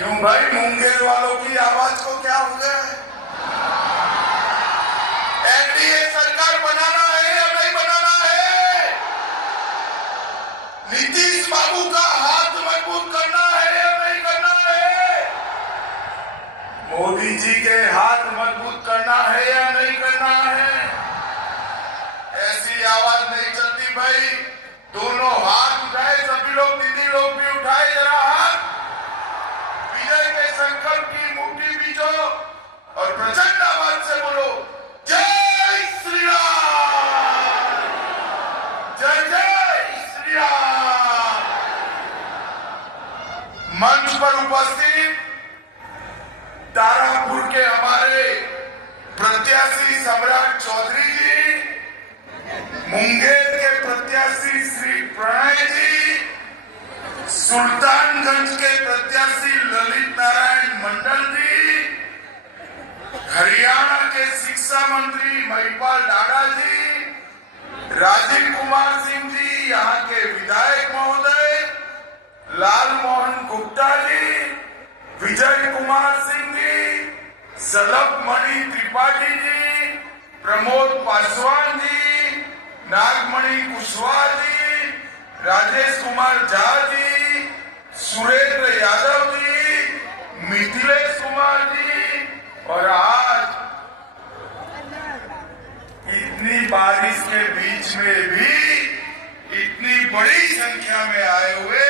क्यों भाई, मुंगेर वालों की आवाज को क्या हो गया है? एनडीए सरकार बनाना है या नहीं बनाना है? नीतीश बाबू का हाथ मजबूत करना है या नहीं करना है? मोदी जी के हाथ मजबूत करना है या नहीं करना है? ऐसी आवाज नहीं चलती भाई। दोनों हाथ उठाए, सभी लोग, दीदी लोग भी उठाए जरा हाथ। विजय के संकल्प की मुट्ठी बीचो और प्रचंड आवाज से बोलो, जय श्री राम, जय जय श्री राम। मंच पर उपस्थित तारापुर के हमारे प्रत्याशी सम्राट चौधरी जी, मुंगेर के प्रत्याशी श्री प्रणय जी, सुल्तानगंज के प्रत्याशी ललित नारायण मंडल जी, हरियाणा के शिक्षा मंत्री महिपाल डागा जी, राजीव कुमार सिंह जी, यहाँ के विधायक महोदय लाल मोहन गुप्ता जी, विजय कुमार सिंह जी, सलभ मणि त्रिपाठी जी, प्रमोद पासवान जी, नागमणि कुशवाहा जी, राजेश कुमार झा जी, सुरेंद्र यादव जी, मिथिलेश कुमार जी, और आज इतनी बारिश के बीच में भी इतनी बड़ी संख्या में आए हुए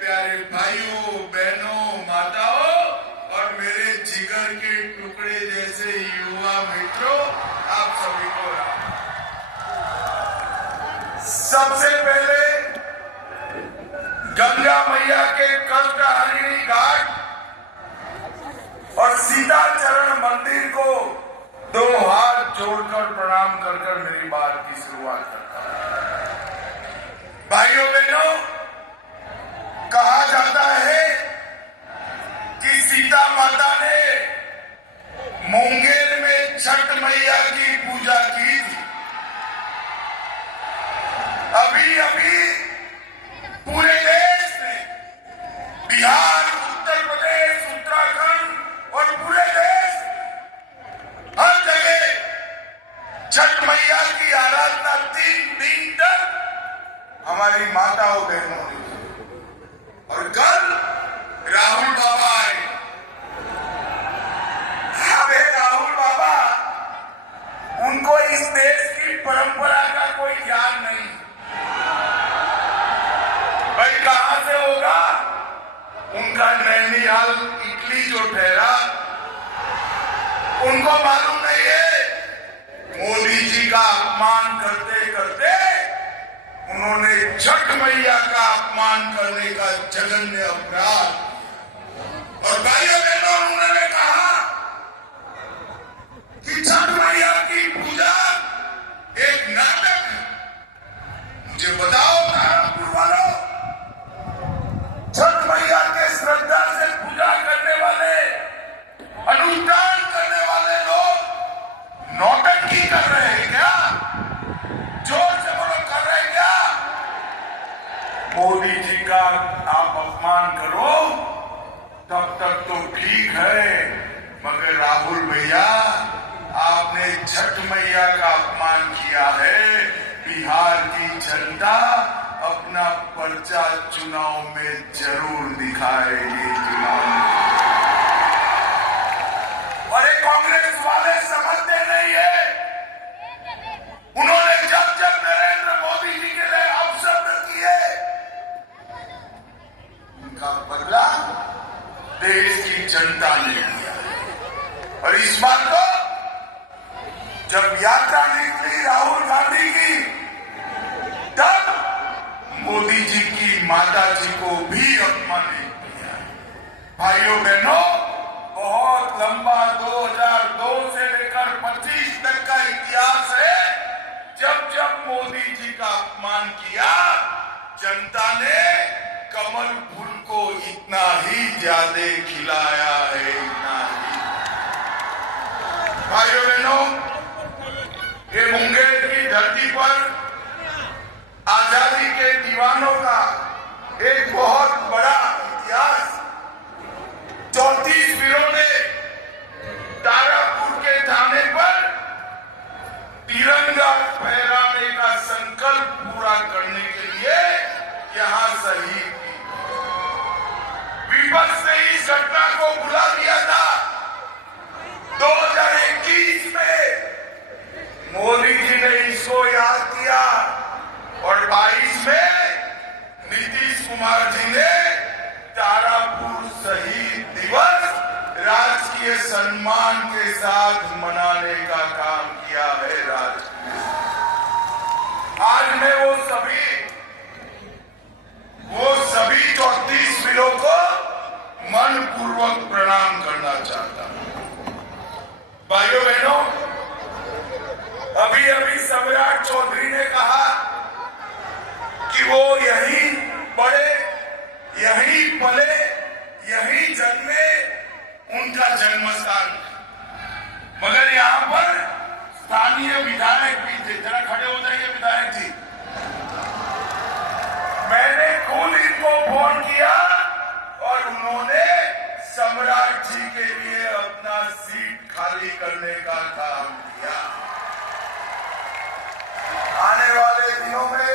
प्यारे भाइयों, बहनों, माताओं और मेरे जिगर के टुकड़े जैसे युवा मित्रों, आप सभी को सबसे पहले गंगा मैया के कष्टहरिणी घाट और सीता चरण मंदिर को दो हाथ जोड़कर प्रणाम कर मेरी बात की शुरुआत करता हूं। भाइयों बहनों, कहा जाता है कि सीता माता ने मुंगेर में छठ मैया की पूजा की थी। अभी अभी पूरे देश में, बिहार, उत्तर प्रदेश, उत्तराखंड और पूरे देश हर जगह छठ मैया की आराधना 3 दिन तक हमारी माताओं बहनों ने की। और कल राहुल बाबा आए। अबे राहुल बाबा, उनको इस देश की परंपरा का कोई ज्ञान नहीं। भाई कहां से होगा? उनका नैनीताल इटली जो ठहरा, उनको मालूम नहीं है मोदी जी का अपमान करते करते उन्होंने छठ मैया का अपमान करने का जघन्य अपराध। और भाइयों बहनों, उन्होंने कहा कि छठ मैया की पूजा एक नाटक है। मुझे बताओ तारापुर वालों, छठ मैया के श्रद्धा से पूजा करने वाले, अनुष्ठान करने वाले लोग नौटंकी कर रहे हैं क्या? जोर से बोलो, कर रहे हैं क्या? मोदी जी का आप अपमान करो तब तक तो ठीक है, मगर राहुल भैया, आपने छठ मैया का अपमान किया है। बिहार की जनता अपना पर्चा चुनाव में जरूर दिखाएगी। और एक कांग्रेस वाले समझते नहीं है। उन्होंने जब जब नरेंद्र मोदी जी के लिए अपशब्द किए, उनका बदला देश की जनता ने लिया। और इस बात को जब यात्रा निकली राहुल गांधी की, तब मोदी जी की माता जी को भी अपमानित किया। भाइयों बहनों, बहुत लंबा 2002 से लेकर 25 तक का इतिहास है। जब जब मोदी जी का अपमान किया, जनता ने कमल फूल को इतना ही ज्यादा खिलाया है, इतना ही। भाइयों बहनों, ये मुंगेर की धरती पर आजादी के दीवानों का एक बहुत बड़ा इतिहास कुमार जी ने तारापुर शहीद दिवस राजकीय सम्मान के साथ मनाने का काम किया है। आज मैं वो सभी 34 वीरों को मनपूर्वक प्रणाम करना चाहता हूं। भाइयों बहनों, अभी सम्राट चौधरी ने कहा कि वो यहीं पढ़े, यहीं पले, यहीं जन्मे, उनका जन्म स्थान। मगर यहां पर स्थानीय विधायक भी थे। जरा खड़े हो जाइए विधायक जी। मैंने खुद इनको फोन किया और उन्होंने सम्राट जी के लिए अपना सीट खाली करने का काम किया। आने वाले दिनों में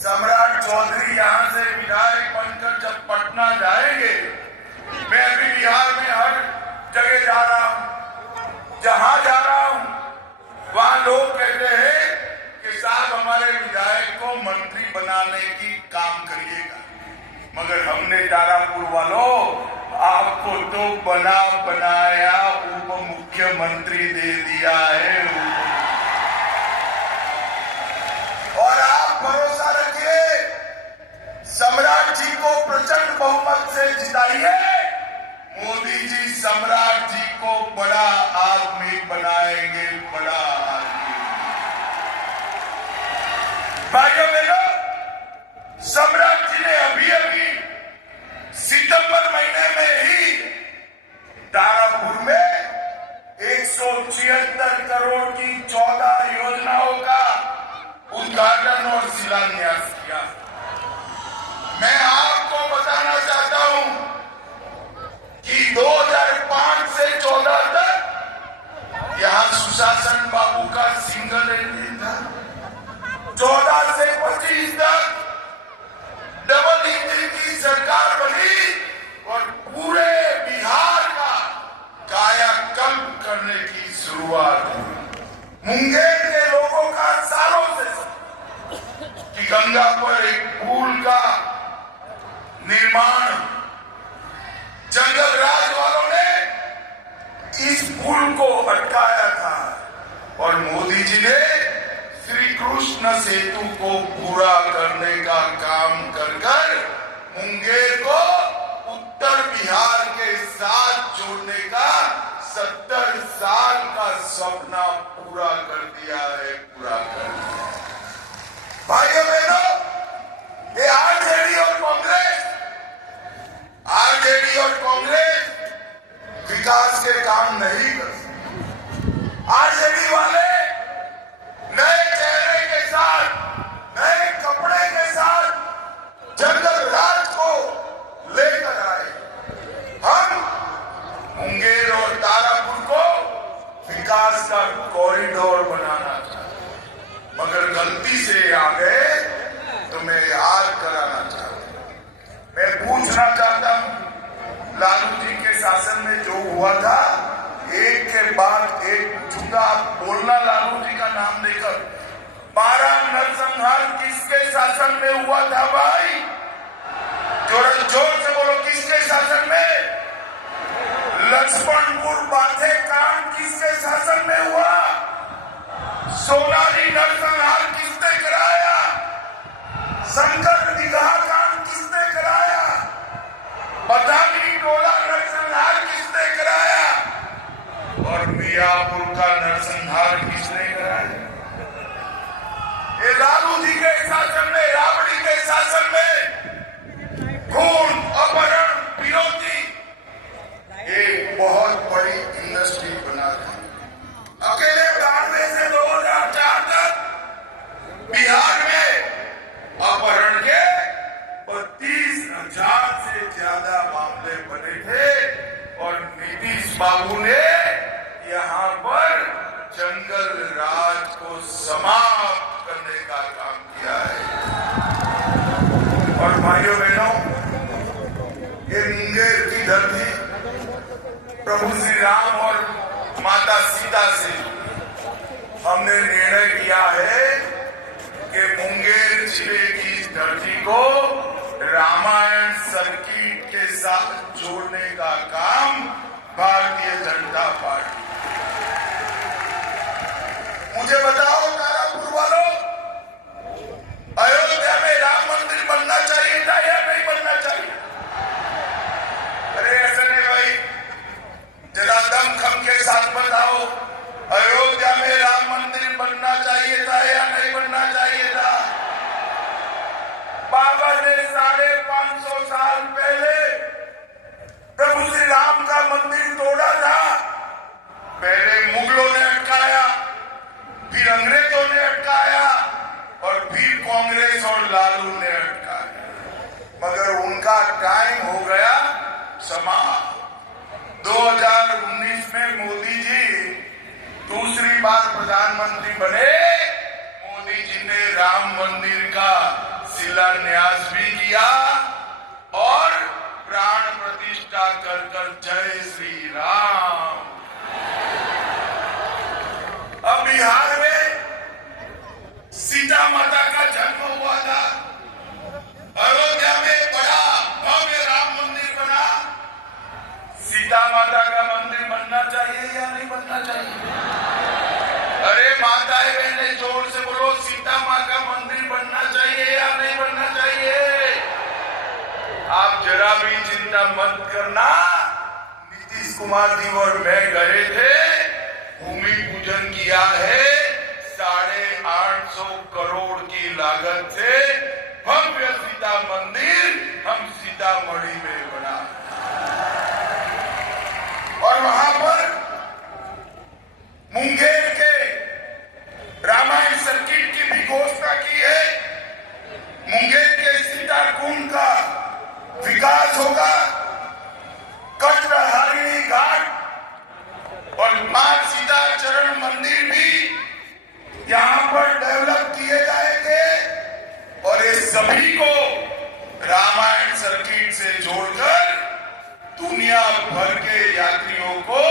सम्राट चौधरी यहां से विधायक बनकर जब पटना जाएंगे, मैं अभी बिहार में हर जगह जा रहा हूं, जहां जा रहा हूं वहां लोग कहते हैं कि साहब हमारे विधायक को मंत्री बनाने की काम करिएगा। मगर हमने तारापुर वालों आपको तो बना बनाया उप मुख्यमंत्री दे दिया है। और आप भरोसा रखिए, सम्राट जी को प्रचंड बहुमत से जिताइए। मोदी जी सम्राट जी को बड़ा आदमी बनाएंगे, बड़ा आदमी। भाइयों बहनों, सम्राट जी ने अभी सितंबर महीने में ही तारापुर में 176 करोड़ की 14 योजनाओं का उद्घाटन और शिलान्यास किया। मैं आपको बताना चाहता हूं कि 2005 से 14 तक यहां सुशासन बाबू का सिंगल इंजन था। 14 से 25 तक डबल इंजन की सरकार बनी और पूरे बिहार का कायाकल्प करने की शुरुआत हुई। मुंगेर के लोगों का सालों से कि गंगा पर एक पुल का निर्माण, जंगल राज वालों ने इस पुल को अटकाया था और मोदी जी ने श्री कृष्ण सेतु को पूरा करने का काम कर मुंगेर को उत्तर बिहार के साथ जोड़ने का 70 साल का सपना पूरा कर दिया है, पूरा कर दिया। भाइयों बहनों, ये आरजेडी और कांग्रेस विकास के काम नहीं कर सकते। आरजेडी वाले नए चेहरे के साथ, नए कपड़े के साथ जंगल राज को लेकर आए। हम मुंगेर और तारापुर को विकास का कॉरिडोर बनाना चाहते, मगर गलती से आ गए तो मैं याद कराना चाहता हूं। मैं पूछना चाहता हूं, लालू जी के शासन में जो हुआ था, एक के बाद एक पूछूंगा, आप बोलना लालू जी का नाम लेकर। 12 नरसंहार किसके शासन में हुआ था भाई? जोर से बोलो, किसके शासन में? लक्ष्मणपुर बांधे कांड किसके शासन में हुआ? सोनारी नरसंहार किसने कराया? शंकर निगाह कांड किसने कराया? बदामी टोला नरसंहार किसने कराया? और मियापुर का नरसंहार किसने कराया? ये लालू जी के शासन में, राबड़ी के शासन में खून, अपहरण, विरोधी एक बहुत बड़ी इंडस्ट्री बना दी। अकेले 92 से 2004 तक बिहार में अपहरण के 32,000 से ज्यादा मामले बने थे और नीतीश बाबू ने यहाँ पर जंगल राज को समाप्त करने का काम किया है। और भाइयों बहनों, ये मुंगेर की धरती प्रभु श्री राम और माता सीता से हमने निर्णय किया है कि मुंगेर जिले की धरती को रामायण सर्किट के साथ जोड़ने का काम भारतीय जनता पार्टी। मुझे बताओ तारापुर वालों, अयोध्या में राम मंदिर बनना चाहिए था या नहीं बनना चाहिए? अरे ऐसे नहीं भाई, जरा दम खम के साथ बताओ, अयोध्या में राम मंदिर बनना चाहिए था या नहीं बनना चाहिए था? बाबर ने 550 साल पहले प्रभु श्री राम का मंदिर तोड़ा था। पहले मुगलों ने अटकाया, फिर अंग्रेजों ने अटकाया और फिर कांग्रेस और लालू ने अटकाया, मगर उनका टाइम हो गया समाप्त। 2019 में मोदी जी दूसरी बार प्रधानमंत्री बने। मोदी जी ने राम मंदिर का शिलान्यास भी किया और प्राण प्रतिष्ठा कर जय श्री राम। अब बिहार में सीता माता का जन्म हुआ था, अयोध्या में बड़ा भव्य राम मंदिर बना। सीता माता का मंदिर बनना चाहिए या नहीं बनना चाहिए? अरे माताएं बहनें जोर से बोलो, सीता माँ का मंदिर बनना चाहिए या नहीं बनना चाहिए? आप जरा भी चिंता मत करना, नीतीश कुमार जी और मैं गए थे, भूमि पूजन किया है। 850 करोड़ की लागत से भव्य सीता मंदिर हम सीतामढ़ी में बना और वहां पर मुंगेर के रामायण सर्किट की भी घोषणा की है। मुंगेर के सीता कुंड का विकास होगा, कटहरिणी घाट और मां सीता चरण मंदिर भी यहां पर डेवलप किए जाएंगे और ये सभी को रामायण सर्किट से जोड़कर दुनिया भर के यात्रियों को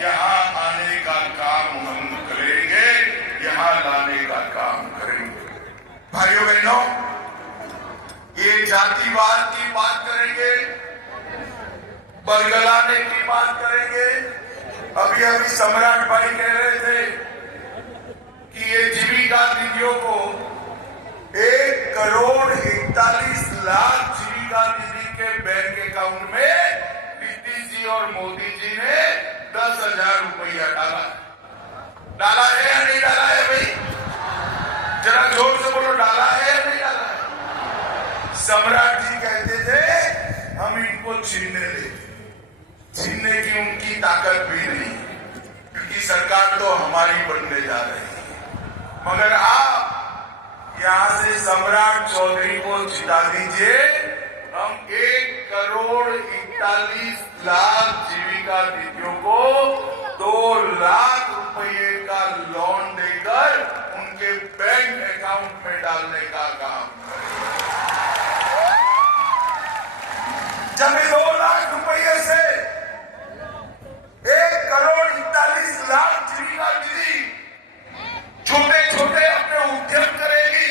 यहां आने का काम हम करेंगे, यहां लाने का काम करेंगे। भाइयों बहनों, ये जातिवाद की बात करेंगे, बरगलाने की बात करेंगे। अभी सम्राट भाई कह रहे थे कि ये जीविका दीदियों को 1,41,00,000 जीविका दीदी के बैंक अकाउंट में नीतीश जी और मोदी जी ने 10,000 रुपया डाला है या नहीं डाला है? भाई जरा जोर से बोलो, डाला है या नहीं डाला है? सम्राट जी कहते थे हम इनको छीनने की उनकी ताकत भी नहीं, क्योंकि सरकार तो हमारी बनने जा रही है। मगर आप यहां से सम्राट चौधरी को जिता दीजिए, हम 1,41,00,000 जीविका दीदियों को 2 लाख रुपए का लोन देकर उनके बैंक अकाउंट में डालने का काम करें। जब 2 लाख रुपए से 1,41,00,000 जीविका दीदी छोटे छोटे अपने उद्यम करेगी,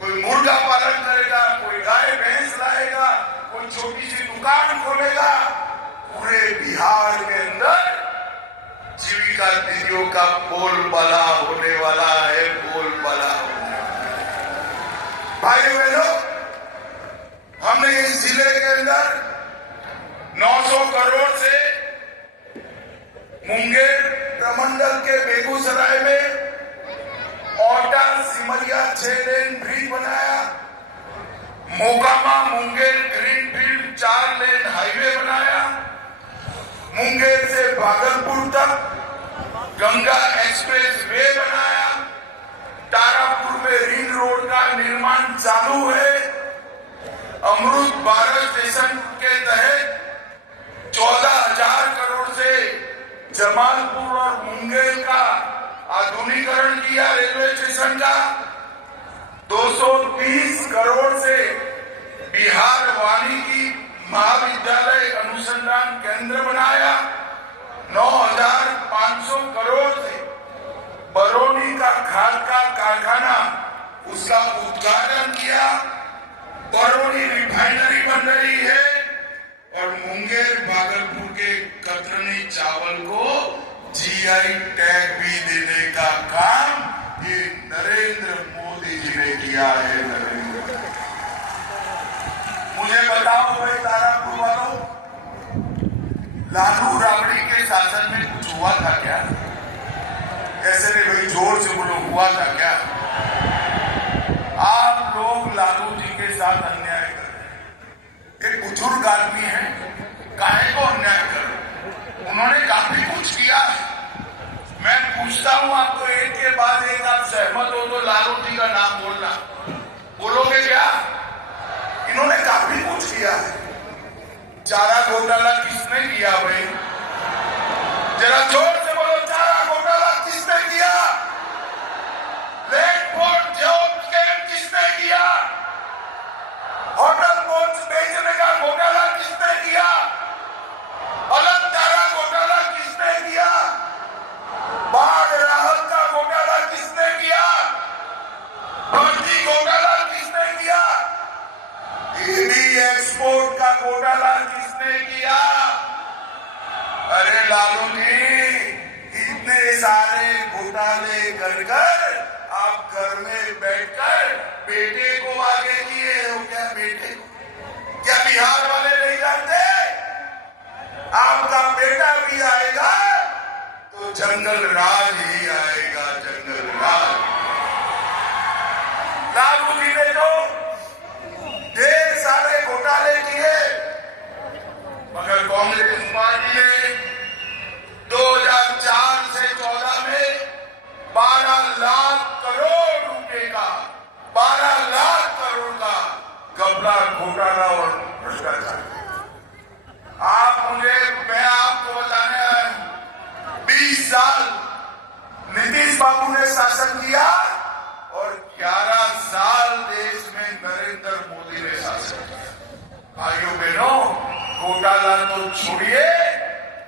कोई मुर्गा पालन करेगा, कोई गाय भैंस लाएगा, कोई छोटी सी दुकान खोलेगा, पूरे बिहार के अंदर जीविका दीदियों का बोलबाला होने वाला है, बोलबाला होने वाला है। भाई बहनों, हमने इस जिले के अंदर 900 करोड़ से मुंगेर प्रमंडल के बेगूसराय में औटा सिमरिया 6 लेन ब्रिज बनाया, Mokama Munger greenfield 4 lane highway बनाया, मुंगेर से भागलपुर तक गंगा एक्सप्रेस वे बनाया, तारापुर में रिंग रोड का निर्माण चालू है, अमृत भारत स्टेशन के तहत 14,000 करोड़ से जमालपुर और मुंगेर का आधुनिकीकरण किया, रेलवे स्टेशन का 230 करोड़ से बिहार वानिकी महाविद्यालय अनुसंधान केंद्र बनाया, 9,500 करोड़ से बरौनी का खाद का कारखाना उसका उद्घाटन किया, जीआई टैग भी देने का काम ये नरेंद्र मोदी जी ने किया है। नरेंद्र, मुझे बताओ भाई तारापुर वालों, लालू राबड़ी के शासन में कुछ हुआ था क्या? ऐसे नहीं भाई, जोर से बोलो, हुआ था क्या? आप लोग लालू जी के साथ अन्याय कर रहे हैं। एक बुजुर्ग आदमी है, काहे को अन्याय कर रहे? उन्होंने काफी कुछ किया है। मैं पूछता हूं आपको, एक के बाद एक आप सहमत हो तो लालू जी का नाम बोलना, बोलोगे क्या? इन्होंने काफी कुछ किया है। चारा घोटाला किसने किया भाई? जरा जोर से बोलो, चारा घोटाला किसने किया? लैंड पोर्ट जॉब स्कैम किसने किया? होटल बोर्ड बेचने का घोटाला किसने किया? अलग चारा घोटाला किसने किया? बाढ़ राहत का घोटाला किसने किया? भर्ती घोटाला किसने किया? ईडी एक्सपोर्ट का घोटाला किसने किया? अरे लालू जी, इतने सारे घोटाले कर कर आप घर में बैठकर बेटे को आगे किए हो क्या? बेटे को क्या बिहार वाले नहीं जानते? आपका बेटा भी आएगा तो जंगल राज ही आएगा, जंगल राज। लालू जी ने तो ढेर सारे घोटाले किए, मगर कांग्रेस पार्टी ने 2004 से 14 में 12 लाख करोड़ रुपए का, 12 लाख करोड़ का घपला, घोटाला और भ्रष्टाचार। मैं आपको बताने आया हूं, 20 साल नीतीश बाबू ने शासन किया और 11 साल देश में नरेंद्र मोदी ने शासन किया। भाइयों बहनों, घोटाला तो छोड़िए,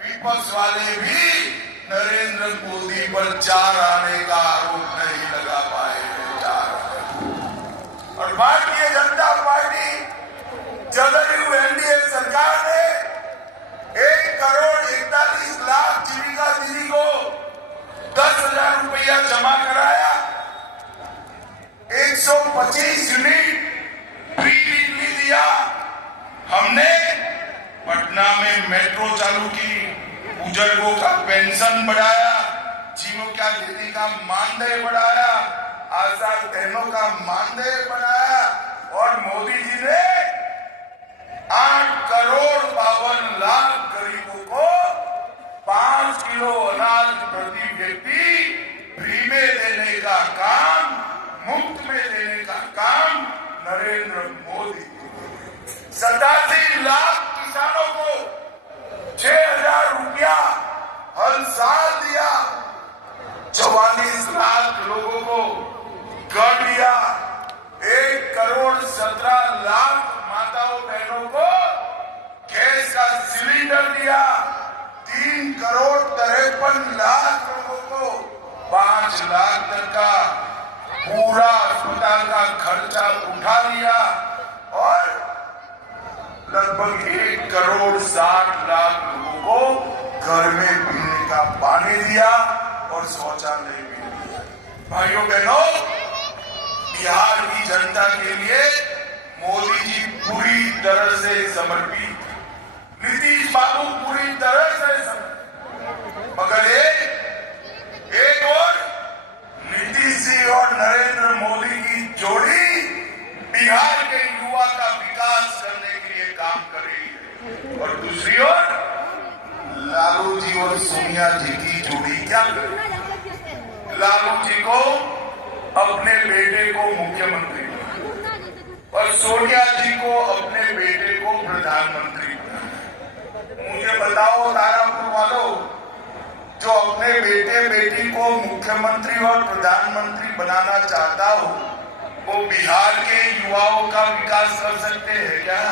विपक्ष वाले भी नरेंद्र मोदी पर 4 आने का आरोप नहीं लगा पाए हैं। 4 और भारतीय जनता पार्टी जदयू एनडीए सरकार ने 1,41,00,000 जीविका दीदी को 10,000 रुपया जमा कराया, 125 यूनिट फ्री बिजली दिया। हमने पटना में मेट्रो चालू की, बुजुर्गों का पेंशन बढ़ाया, जीविका दीदी का मानदेय बढ़ाया, आशा बहनों का मानदेय बढ़ाया और मोदी जी ने 8,52,00,000 गरीबों को 5 किलो अनाज प्रति व्यक्ति फ्री में देने का काम, मुफ्त में देने का काम नरेंद्र मोदी। 87 लाख किसानों को 6,000 रुपया हर साल दिया, 44 लाख लोगों को कर दिया, 1,17,00,000 माताओं बहनों को गैस का सिलेंडर दिया, 3,53,00,000 लोगों को 5 लाख तक का पूरा अस्पताल का खर्चा उठा लिया और लगभग 1,60,00,000 लोगों को घर में पीने का पानी दिया और शौचालय भी दिया। भाइयों बहनों, बिहार की जनता के लिए मोदी जी पूरी तरह से समर्पित, नीतीश बाबू पूरी तरह से समर्पित, मगर एक और नीतीश जी और नरेंद्र मोदी की जोड़ी बिहार के युवा का विकास करने के लिए काम कर रही है और दूसरी ओर लालू जी और सोनिया जी की जोड़ी क्या कर रही है? लालू जी को अपने बेटे को मुख्यमंत्री और सोनिया जी को अपने बेटे को प्रधानमंत्री बनाया। मुझे बताओ तारापुर वालों, जो अपने बेटे बेटी को मुख्यमंत्री और प्रधानमंत्री बनाना चाहता हो, वो बिहार के युवाओं का विकास कर सकते हैं क्या?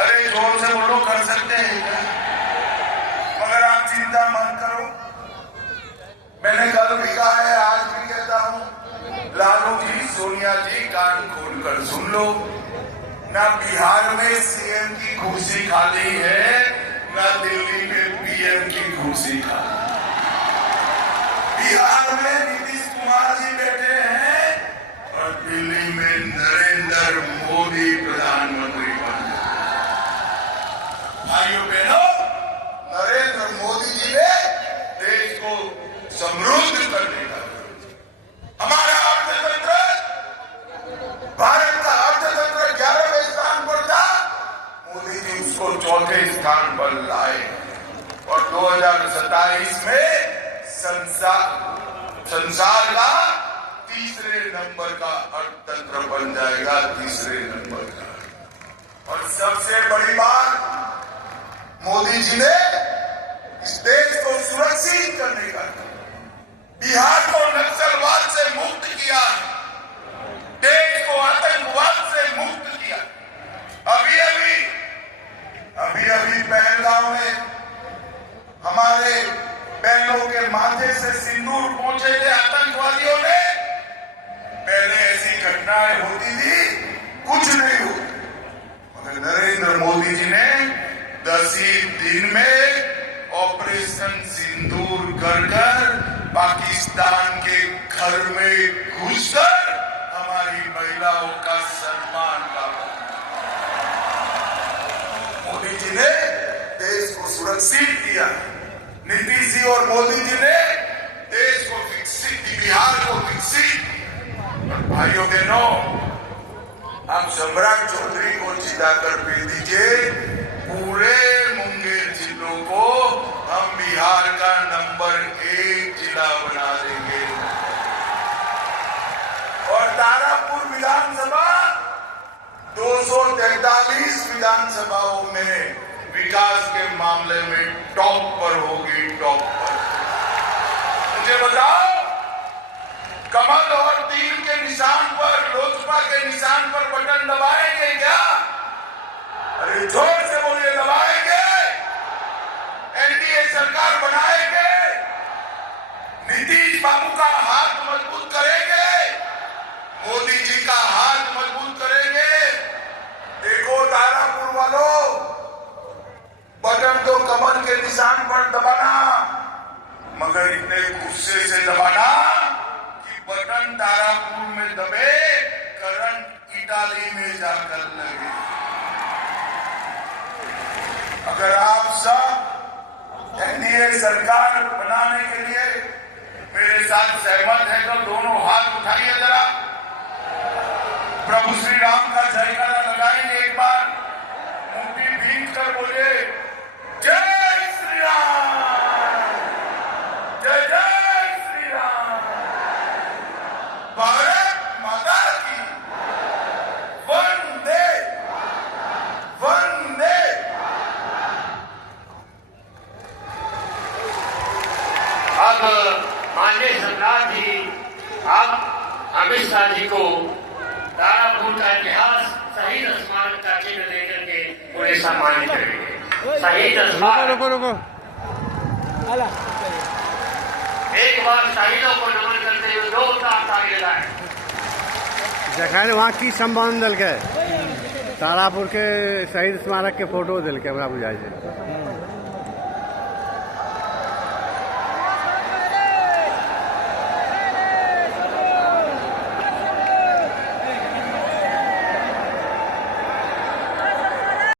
अरे जोर से बोलो, कर सकते हैं क्या? मगर आप चिंता मत करो, मैंने कल भी कहा है, आज भी कहता हूं, लालू जी, सोनिया जी, कान खोलकर सुन लो, ना बिहार में सीएम की कुर्सी खाली है, ना दिल्ली में पीएम की कुर्सी खाली। बिहार में नीतीश कुमार जी बैठे हैं और दिल्ली में नरेंद्र मोदी प्रधानमंत्री बन गए। भाइयों बहनों, नरेंद्र मोदी जी ने देश को समृद्ध करने का, हमारा अर्थतंत्र, भारत का अर्थतंत्र 11वें स्थान पर था, मोदी जी उसको 4थे स्थान पर लाए और 2027 में संसार का 3रे नंबर का अर्थतंत्र बन जाएगा, 3रे नंबर का। और सबसे बड़ी बात, मोदी जी ने इस देश को सुरक्षित करने का, बिहार को नक्सलवाद से मुक्त किया, देश को आतंकवाद से मुक्त किया। अभी पहलगांव में हमारे बहनों के माथे से सिंदूर पहुंचे थे आतंकवादियों ने। पहले ऐसी घटनाएं होती थी, कुछ नहीं होती, मगर नरेंद्र मोदी जी ने 10 ही दिन में ऑपरेशन सिंदूर कर पाकिस्तान के घर में घुसकर हमारी महिलाओं का सम्मान किया। मोदी जी ने देश को सुरक्षित किया। नीतीश जी और मोदी जी ने देश को विकसित, बिहार को विकसित। और भाइयों बहनों, आप सम्राट चौधरी को जिताकर भेज दीजिए, पूरे मुंगेर जिलों को हम बिहार का नंबर 1 जिला बना देंगे। और तारापुर विधानसभा 243 विधानसभाओं में विकास के मामले में टॉप पर होगी, टॉप पर। मुझे बताओ, कमल और तीर के निशान पर, लोजपा के निशान पर बटन दबाएंगे क्या? अरे जोर से बोलिए, दबाएंगे? एनडीए सरकार बनाएंगे? नीतीश बाबू का हाथ मजबूत करेंगे? मोदी जी का हाथ मजबूत करेंगे? देखो तारापुर वालों, बटन तो कमल के निशान पर दबाना, मगर इतने गुस्से से दबाना कि बटन तारापुर में दबे, करंट इटाली में जाकर लगे। अगर आप सब एनडीए सरकार बनाने के लिए मेरे साथ सहमत हैं तो दोनों हाथ उठाइए जरा, प्रभु श्री राम का जयकारा लगाएंगे एक बार, मुट्ठी भींच कर बोले, जय श्री राम, जय जय श्री राम, भारत माता की, वंदे वंदे। अब माननीय सम्राट जी, आप अमित शाह जी को तारापुर का इतिहास शहीद स्मारक का चिन्ह लेकर के पूरे सम्मानित करेंगे। शहीद स्मारक, रुको एक बार शहीदों को नमन करते हुए 2 ताली लगाएं। देखें वहाँ की सम्मान दल के तारापुर के शहीद स्मारक के फोटो दिल के हमरा बुझाई छै।